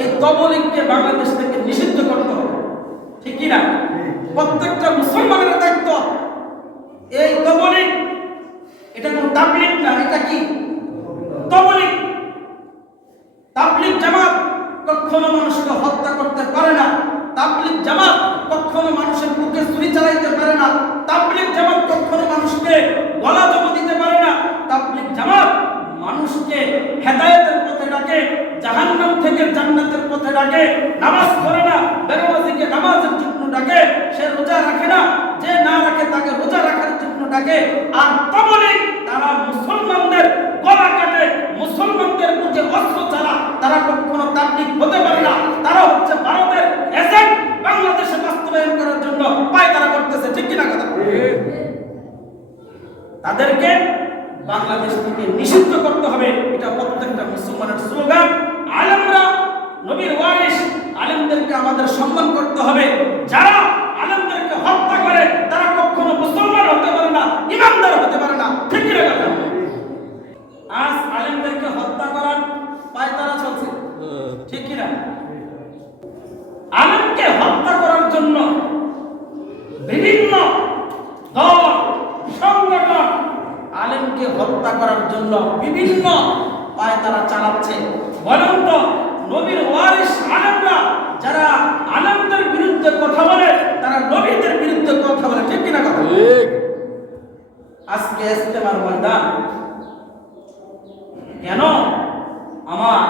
এই তবলিগকে বাংলাদেশ থেকে নিষিদ্ধ করতে হবে, ঠিক কি না? প্রত্যেকটা মুসলমানের দায়িত্ব। এই তবলিগ এটা কোন তাবলিগ না, এটা কি তবলিগ। তাবলিগ জামাত কখনো মানুষকে হত্যা করতে পারে না। তাবলিগ জামাত কখনো মানুষের বুকে ছুরি চালাইতে পারে না। তাবলিগ জামাত কখনো মানুষকে গলা জমা দিতে পারে না। তাবলিগ জামাত মানুষকে হেদায়েতের পথে ডাকে, জাহান্নাম থেকে জান্নাতের পথে ডাকে। নামাজ পড়ে না, বেনামাজিকে নামাজের জন্য ডাকে। সে রোজা রাখে না, যে না রাখে তাকে রোজা রাখার জন্য ডাকে। আর তাবলিগ তারা মুসলমানদের গলা কাটে, মুসলমানদের বুকে অস্ত্র চালা। তারা কখনো তাবলিগ হতে পারে না। তারা হচ্ছে ভারতের এজেন্ট, বাংলাদেশে বাস্তবায়ন করার জন্য পায়তারা করতেছে, ঠিক কিনা কথা? তাদেরকে বাংলাদেশ থেকে নিষিদ্ধ করতে হবে, এটা প্রত্যেকটা মুসলমানের স্লোগান। আলেমরা নবীর ওয়ারিস, আলেমদেরকে আমাদের সম্মান করতে হবে। যারা আলেমদেরকে হত্যা করে তারা কখনো মুসলমান হতে পারে না, ইমানদার হতে পারে না, ঠিক কি না কথা? আজ আলেমদেরকে হত্যা করার পায়তারা চলছে, ঠিক কি না? আলেমকে হত্যা করার জন্য বিভিন্ন দল সংগঠন আলেমকে হত্যা করার জন্য বিভিন্ন পায়তারা চালাচ্ছে। বরং তো নবীর ওয়ারিস আলেমরা যারা আলেমদের বিরুদ্ধে কথা বলে তারা নবীদের বিরুদ্ধে কথা বলে, ঠিক কিনা কথা? আজকে ইস্তেমার ময়দান কেন? আমার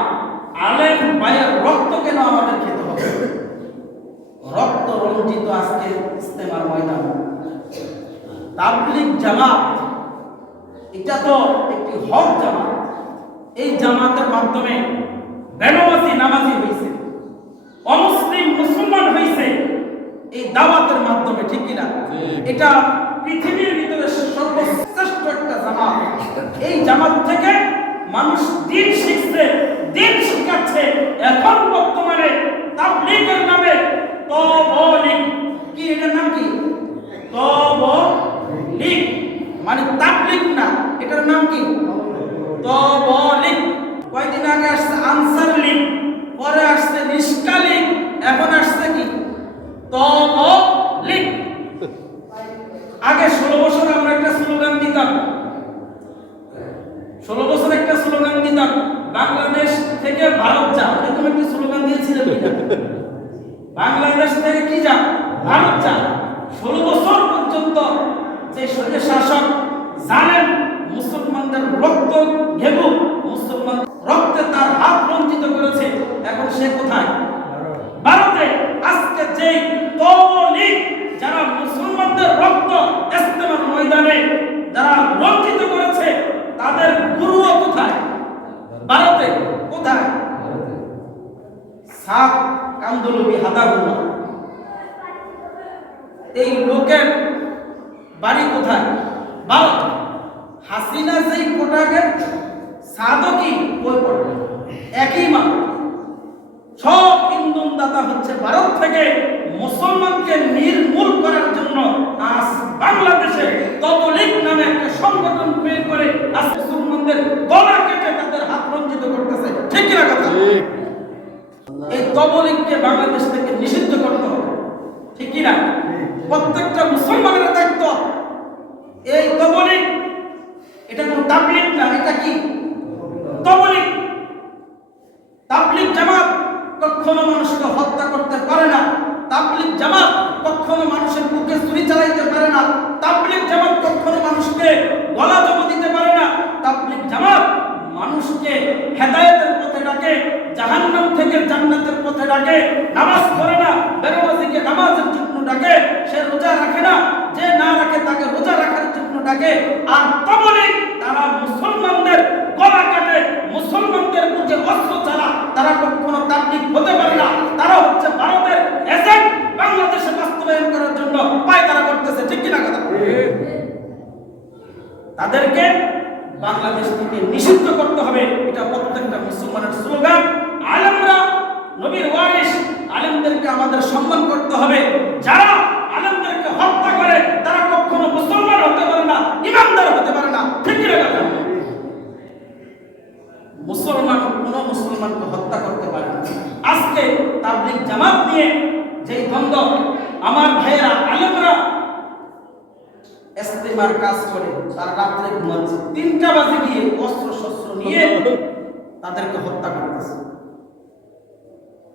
আলেম ভাইয়ের রক্ত কেন আমাদের খেতে হবে? রক্ত রঞ্জিত আজকে ইস্তেমার ময়দান। তাবলিগ জামাত এটা তো একটি হক জামাত। এই জামাতের মাধ্যমে বেনামাজি নামাজি হয়েছে, অমুসলিম মুসলমান হয়েছে এই দাওয়াতের মাধ্যমে, ঠিক কিনা? এটা পৃথিবীর ভিতরে সর্বশ্রেষ্ঠ একটা জামাত। এই জামাত থেকে মানুষ দিন শিখছে, দিন শিখাচ্ছে। এখন বর্তমানে তাবলীগের নামে তবলীগ, কি এটার নাম কি? তবলীগ মানে তাবলীগ না, এটার নাম কি? তবলীগ। কয়েকদিন আগে আসছে আনসার লীগ, পরে আসছে নিষ্কা লীগ, এখন আসছে কি? তবলীগ। আগে 16 বছর আমরা একটা স্লোগান দিতাম, 16 বছর একটা স্লোগান দিতাম, বাংলাদেশ থেকে ভারত যা। এরকম একটা স্লোগান দিয়েছিলাম কিনা? বাংলাদেশ থেকে কি যা? ভারত যা। 16 বছর পর্যন্ত যে স্বৈর শাসক জালেম মুসলমানদের রক্ত ঘেবু, মুসলমান রক্তে তার হাত রঞ্জিত করেছে। এখন সে কোথায়? ভারতে। আজকে যেই তবলীগ যারা মুসলমানদের রক্ত ইস্তেমার ময়দানে যারা রঞ্জিত করেছে তাদের গুরুও কোথায়? ভারতে। কোথায়? সাত কান্দলবি হাদাগুল্লাহ। এই লোকের বাড়ি কোথায়? ভারত। হাসিনা যেই কোটাকে সাদকি ওই কোটা একই মা। সব ইন্ধনদাতা হচ্ছে ভারত থেকে মুসলমানকে নির্মূল করার জন্য আজ বাংলাদেশে তবলীগ নামে একটা সংগঠন বের করে আজ মুসলমানদের গলা কেটে তাদের হাত রঞ্জিত করতেছে, ঠিক কিনা কথা? এই তবলীগকে বাংলাদেশ থেকে নিষিদ্ধ করতে হবে, ঠিক কিনা? প্রত্যেকটা মুসলমানের দায়িত্ব। এই তবলীগ এটা কোন তাবলীগ না, এটা কি তবলীগ। তাবলীগ জামাত কখনো মানুষকে হত্যা করতে পারে না। তাবলীগ জামাত কখনো মানুষের বুকে ছুরি চালাইতে পারে না। তাবলীগ জামাত কখনো মানুষকে গলা জমা দিতে পারে না। তাবলীগ জামাত মানুষকে হেদায়েতের পথে ডাকে, জাহান্নাম থেকে জান্নাতের পথে ডাকে। নামাজ পড়ে না, বেনামাজিকে নামাজের জন্য ডাকে। সে রোজা রাখে না, যে না রাখে তাকে রোজা রাখার জন্য ডাকে। আর তাবলীগ তারা মুসলমানদের গলা কাটে, মুসলমানদের বুকে অস্ত্র চালা। তারা কখনো তাবলীগ হতে পারে না। তারা হচ্ছে ভারতের এজেন্ট, বাংলাদেশে বাস্তবায়ন করার জন্য পায়তারা করতেছে, ঠিক কিনা কথা? তাদেরকে বাংলাদেশ থেকে নিষিদ্ধ করতে হবে, এটা প্রত্যেকটা মুসলমানের স্লোগান। আলেমরা নবীর ওয়ারিস, আলেমদেরকে আমাদের সম্মান করতে হবে। যারা আলেমদেরকে হত্যা করে তারা কখনো মুসলমান হতে পারে না, ইমানদার হতে পারে না, ঠিক কিনা কথা? মুসলমান কোন মুসলমানকে হত্যা করতে পারে না। জামাত নিয়ে যেই দ্বন্দ্ব, আমার ভাইয়েরা আলেমরা ইস্তেমার কাজ করে, তারা রাত্রে ঘুমাচ্ছে, 3টা বাজে গিয়ে অস্ত্র শস্ত্র নিয়ে তাদেরকে হত্যা করতেছে।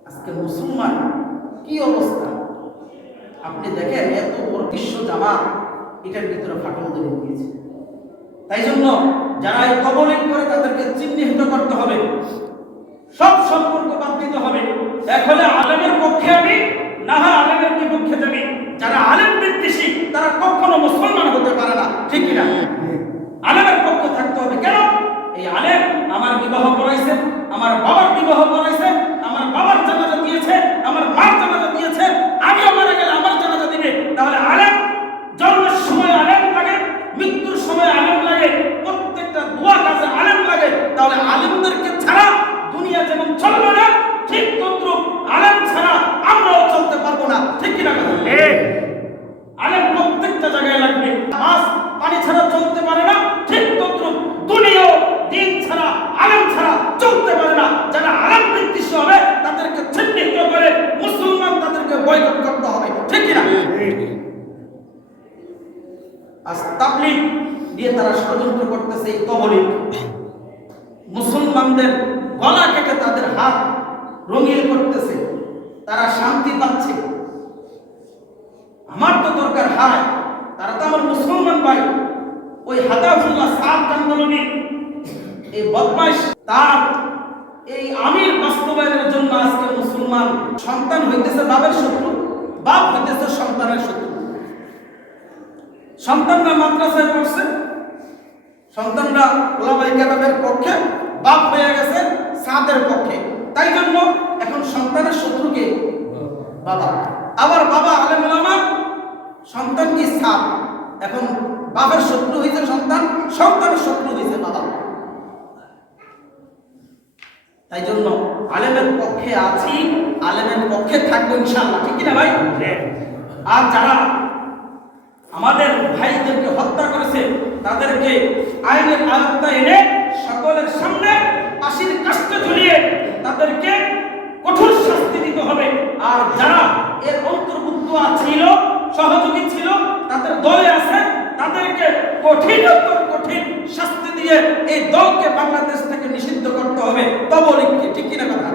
আজকে মুসলমান কি অবস্থা আপনি দেখেন, এত বড় বিশ্ব জামাত এটার ভিতরে ফাটল ধরে দিয়েছে। তাই জন্য যারা এই কবলিক করে তাদেরকে চিহ্নিত করতে হবে, সব সম্পর্ক বাদ দিতে হবে। এক হলে আলেমের পক্ষে আমি, না হয় আলেমের বিপক্ষে যাবি। যারা আলেম বিদ্বেষী তারা কখনো মুসলমান হতে পারে না, ঠিক কিনা? আলেমের পক্ষে থাকতে হবে। কেন? এই আলেম আমার বিবাহ করাইছে, আমার বাবার বিবাহ করাইছে, আমার বাবার জানাজা দিয়েছে, আমার মার জানাজা দিয়েছে, আমিও মারা গেলে আমার জানাজা দিবে। তাহলে আলেম জন্মের সময় আলেম লাগে, মৃত্যুর সময় আলেম লাগে, প্রত্যেকটা দোয়া কাজে আলেম লাগে। তাহলে আলেমদেরকে ছাড়া দুনিয়া যেমন চলবে না, ঠিক তদ্রুপ আলেম ছাড়া আমরাও চলতে পারবো না, ঠিক কিনা? আলেম প্রত্যেকটা জায়গায় লাগবে। মাছ পানি ছাড়া চলতে পারে না, ঠিক তদ্রুপ দুনিয়াও দিন ছাড়া আলেম ছাড়া চলতে পারে না। যারা আলেম বিদ্বেষী হবে তাদেরকে চিহ্নিত করে মুসলমান তাদেরকে বয়কট করতে হবে, ঠিক কিনা? আজ তাবলীগ দিয়ে তারা ষড়যন্ত্র করতেছে, এই তবলীগ মুসলমানদের গলা কেটে তাদের হাত রঙিন করতেছে, তারা শান্তি পাচ্ছে। আমার তো দরকার হায়, তারা তো আমার মুসলমান ভাই। ওই হাদাফুল্লাহ সাদ আন্দোলনী এই বদমাইশ তার এই আমির বাস্তবায়নের জন্য আজকে মুসলমান সন্তান হইতেছে বাবার শত্রু, বাপ হইতেছে সন্তানের শত্রু। সন্তানরা মাদ্রাসায় পড়ছে, সন্তানরা ওলামায়ে কেরামের পক্ষে, বাপ হয়ে গেছে সাদের পক্ষে। তাই জন্য এখন সন্তানের শত্রুকে বাবা, আবার বাবা আলেম ওলামা, সন্তান কি সাদ। এখন বাবার শত্রু হয়েছে সন্তান, সন্তানের শত্রু হয়েছে বাবা। তাই জন্য আলেমের পক্ষে আছি, আলেমের পক্ষে থাকবো ইনশাআল্লাহ, ঠিক কিনা ভাই? আর যারা আমাদের ভাইদেরকে হত্যা করেছে তাদেরকে আইনের আওতায় এনে সকলের সামনে ফাঁসির কাস্টে ঝুলিয়ে তাদেরকে কঠোর শাস্তি দিতে হবে। আর যারা এর অন্তর্ভুক্ত ছিল, সহযোগী ছিল, তাদের দলে আছে, তাদেরকে কঠিন শাস্তি দিয়ে এই দলকে বাংলাদেশ থেকে নিষিদ্ধ করতে হবে, তবলীগকে, ঠিক কিনা কথা?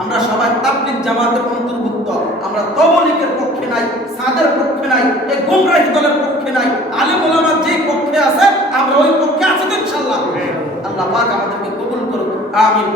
আমরা সবাই তাবলীগ জামাতের অন্তর্ভুক্ত, আমরা তবলীগের পক্ষে নাই, সাদের পক্ষে নাই, এই গুমরাহী দলের পক্ষে নাই। আলেম ওলামা যে পক্ষে আছে আমরা ওই পক্ষে আছি ইনশাআল্লাহ। আল্লাহ পাক আমাদেরকে কবুল করুন, আমিন।